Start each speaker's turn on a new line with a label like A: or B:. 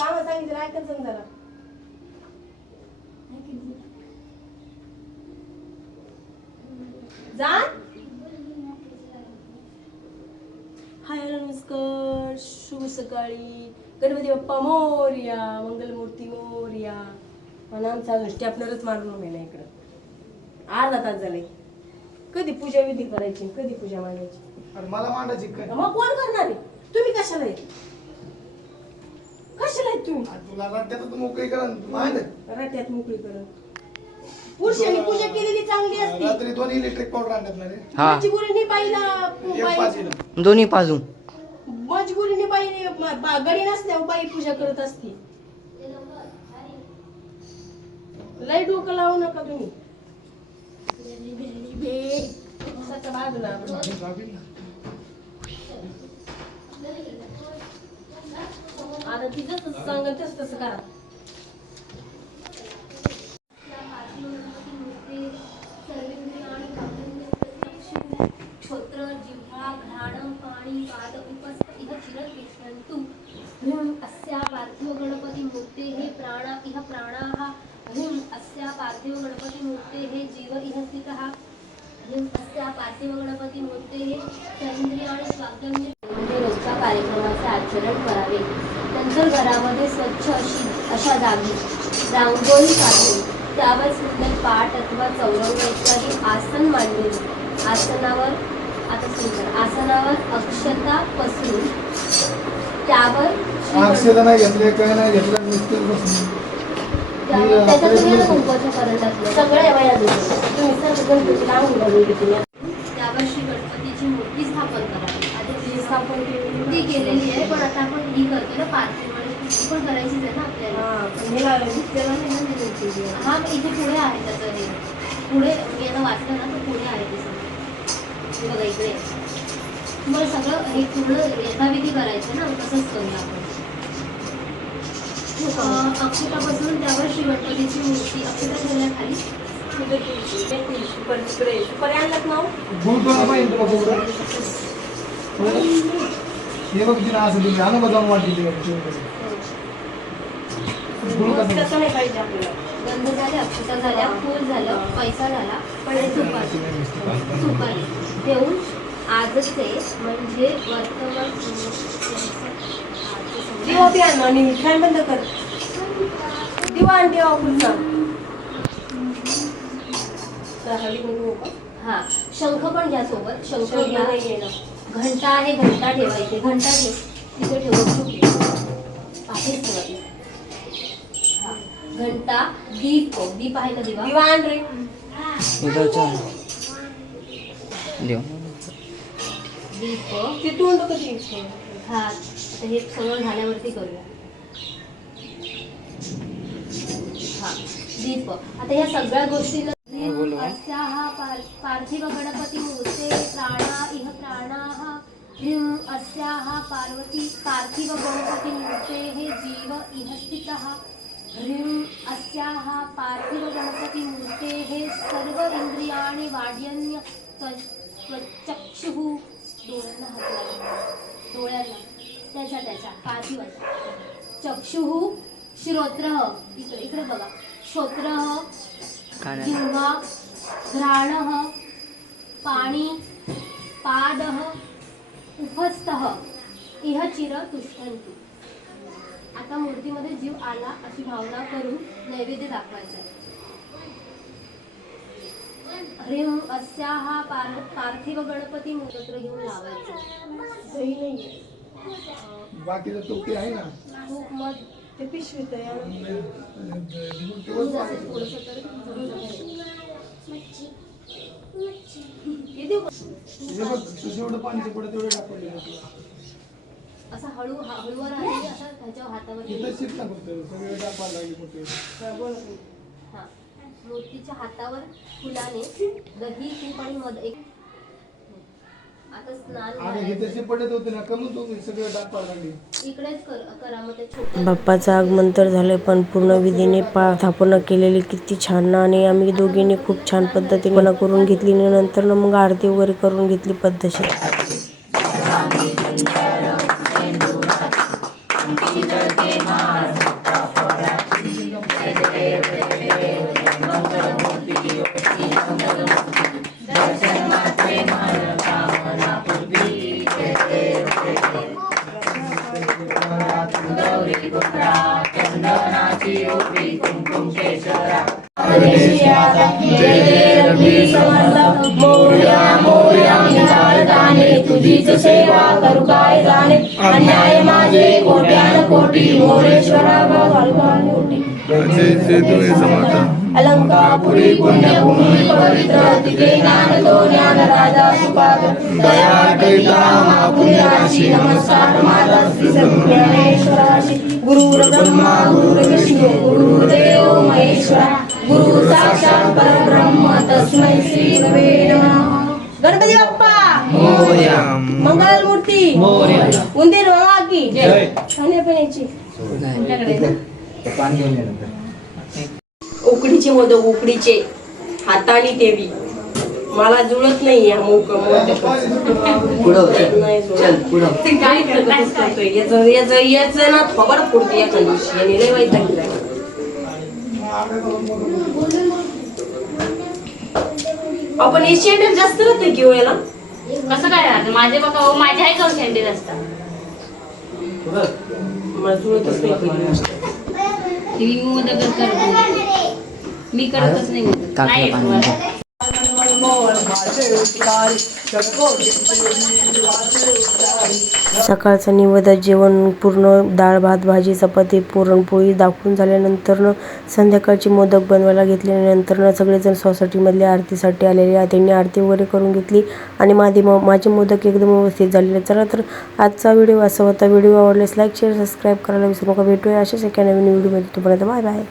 A: काम सांगितलं ऐकत सांग जरा जा हाय नमस्कार शुभ सकाळी. गणपती बाप्पा मोर्या मंगलमूर्ती मोर्या. आणि आमचा स्टॅपनरच मारून मेला इकडं. अर्धा तास झाले. कधी पूजा विधी करायची कधी पूजा मांडायची
B: मला मांडायची काय?
A: मग कोण करणार आहे? तुम्ही कशाला आहे कशाला तुम्ही
B: आणि तुला रट्ट्यात मोकळी करा तू
A: रट्यात मोकळी करून पुरुषांनी पूजा केलेली चांगली असती.
B: रात्री दोन इलेक्ट्रिक पावडर आणतात ना रे.
C: हा.
A: मजबुरीने बाईला
B: एक
A: बाई-
C: दोन्ही पाजून
A: मजबुरीने बाई गडी नसल्यावर बाई पूजा करत असती. लय डोकं लावू नका तुम्ही. सच्या बाजूला आता तिचं तसं सांगेल तसं तसं करा.
D: क्षोत्र जिह्वा घ्राणं पाणी पाद उपस्थ इह चिरतिष्ठन्तु ह्रीं अस्या पार्थिव गणपती मूर्तेः प्राणा इह प्राणाः। ह्रीं अस्या पार्थिव गणपती मूर्तेः जीव इह स्थितः। ह्रीं अस्या पार्थिव गणपती मूर्तेः सर्वेंद्रियाणि स्वागम्य म्हणजे रोजच्या कार्यक्रमाचे आचरण करावे. नंतर घरामध्ये स्वच्छ अशी अशा जागी. रांगोळी काढून त्यावर सुंदर पाट अथवा चौरंग इत्यादी आसन मांडलेले आसनावर आता सुंदर आसनावर अक्षता पसरून त्यावर
B: अक्षता नाही घेतले काय नाही घेतलं.
D: त्यावर त्याच्यात तुम्ही ना कुंकवाचं करण टाकलं
A: सगळ्या वया तुम्ही सर्व गणपती लावून घालून तुम्ही
D: त्यावर श्री गणपतीची मूर्ती स्थापन करावी
A: केलेली
D: ती केलेली आहे पण आता आपण ही करतो ना ती पण करायचीच आहे ना आपल्याला.
A: हा.
D: हा मग इथे पुढे आहे त्याचं हे. पुढे मी आता वाचलं ना तर पुढे आहे ते सगळं. हे बघा इकडे. तुम्हाला सगळं हे पूर्ण यथाविधी करायचं ना तसंच करूया आपण. अं, अक्षता बसवून त्यावर श्री गणपतीची मूर्ती अक्षता ठेवल्या खाली
A: तिकडे ती- हे.
B: बघ असं दिली कसं
A: नाही पाहिजे आपल्याला
D: गंध झाले अक्षता झाल्या फूल झालं पैसा झाला सुपारी सुपारी देऊन आजचे म्हणजे वर्तमान
A: दिवा बी आण आणि बंद कर दिवा आण दिवा पुन्हा
D: हा शंख पण घ्या सोबत. शंख घ्या. घंटा आहे घंटा ठेवायचे घंटा ठेव. तिथे ठेवू आहेच ठेवा ती. हा. घंटा दीप हो, दीप आहे ना दिवा?
A: दिवा आण रे
C: इथं देऊ
D: दीप
A: तर कधी
D: हा. आता हे सगळं झाल्यावरती करूया. हा. दीप आता या सगळ्या गोष्टीला हो, अस्याः पार्थिव गणपती मूर्ते प्राणा इह प्राणाः। ह्रीं अस्याः पार्वती पार्थिव गणपती मूर्तेः जीव इह स्थितः ह्रीं अस्याः पार्थिव गणपती मूर्तेः सर्व इंद्रियाणि वाड्यन्य त्व- त्वचक्षुः डोळ्यांना हात डोळ्यांना. त्याच्या त्याच्या. पार्थिवाच्या चक्षुः श्रोत्र. इकडे इकडे बघा. श्रोत्र जिह्वा घ्राणः पाणी पादः उपस्थः. इह चिर तुष्टंतु. आता मूर्तीमध्ये जीव आला अशी भावना करून नैवेद्य दाखवायचा आहे. ह्रीं अस्याः पार पार्थिव गणपती मूर्त्र घेऊन लावायचं
A: दही नाही
B: बाकीचं तूप ते आहे ना?
D: खूप मग
A: ते आहे.
B: बघ तुझं जेवढं पाणी पुढे तेवढं टाकलं
D: असं हळू हळूवर आले असं ह्याच्या हातावर
B: इथं शिक ना फक्त सगळे टाकायला लागले मोठे
A: हा, बोला तुम्ही.
D: हा. मूर्तीच्या हातावर फुलाने दही तूप आणि मध एक आता स्नान
B: आणि हे
D: घालायचं.
B: तसे पडत होते ना कमी तो सगळं टाकायला लागले.
D: इकडेच कर करा मग ते छोटं.
A: बाप्पाचं आगमन तर झालंय पण पूर्ण विधीने पा स्थापना केलेली किती छान ना आणि आम्ही दोघींनी खूप छान पद्धतीने पणा करून घेतली आणि नंतर ना मग आरती वगैरे करून घेतली पद्धतशीर. तुझीच सेवा करू काय जाणे अन्याय माझे कोट्यान कोटी मोरेश्वरा अलंकापुरी पुण्यभूमी पवित्र तिथे ज्ञान तो ज्ञान राजा सुपात्र दया करिता महापुण्याची नमस्कार. माझा श्री ज्ञानेश्वराशी गुरुर ब्रह्मा गुरुर विष्णू गुरुदेव महेश्वरा गुरु साक्षात परब्रह्म तस्मै श्री गुरवे नमः. गणपती बाप्पा! मंगल मूर्ती उंदीर बाबा की. उकडीचे मोदक उकडीचे. हाताने देवी. मला जुळत नाही या मोक काय याचं याचं याचं ना खबर दिवशी याने लय वाईट आपण एशियन जास्त राहते की हो याला
E: कसं काय राहतं? माझे बघा माझे आहे का शेंडे असतात
A: मला जुळतच नाही पहिली गोष्ट.
E: मी मोदकच करतो मी करतच नाही मोदक
C: टाकलं
E: नाही
C: पाणी.
E: तुम्हाला.
A: सकाळचं निवेदन जेवण पूर्ण डाळ भात भाजी चपाती पुरणपोळी दाखवून झाल्यानंतरनं संध्याकाळची मोदक बनवायला घेतल्यानंतरनं सगळेजण सोसायटीमधले आरतीसाठी आलेले आहेत. त्यांनी आरती वगैरे करून घेतली आणि माझे मो माझे मोदक एकदम व्यवस्थित झालेले चला तर आजचा व्हिडिओ असा होता. व्हिडिओ आवडल्यास लाईक शेअर सबस्क्राईब करायला विसरू नका. भेटूया अशाच एका नवीन व्हिडिओमध्ये. तुम्हाला बाय बाय.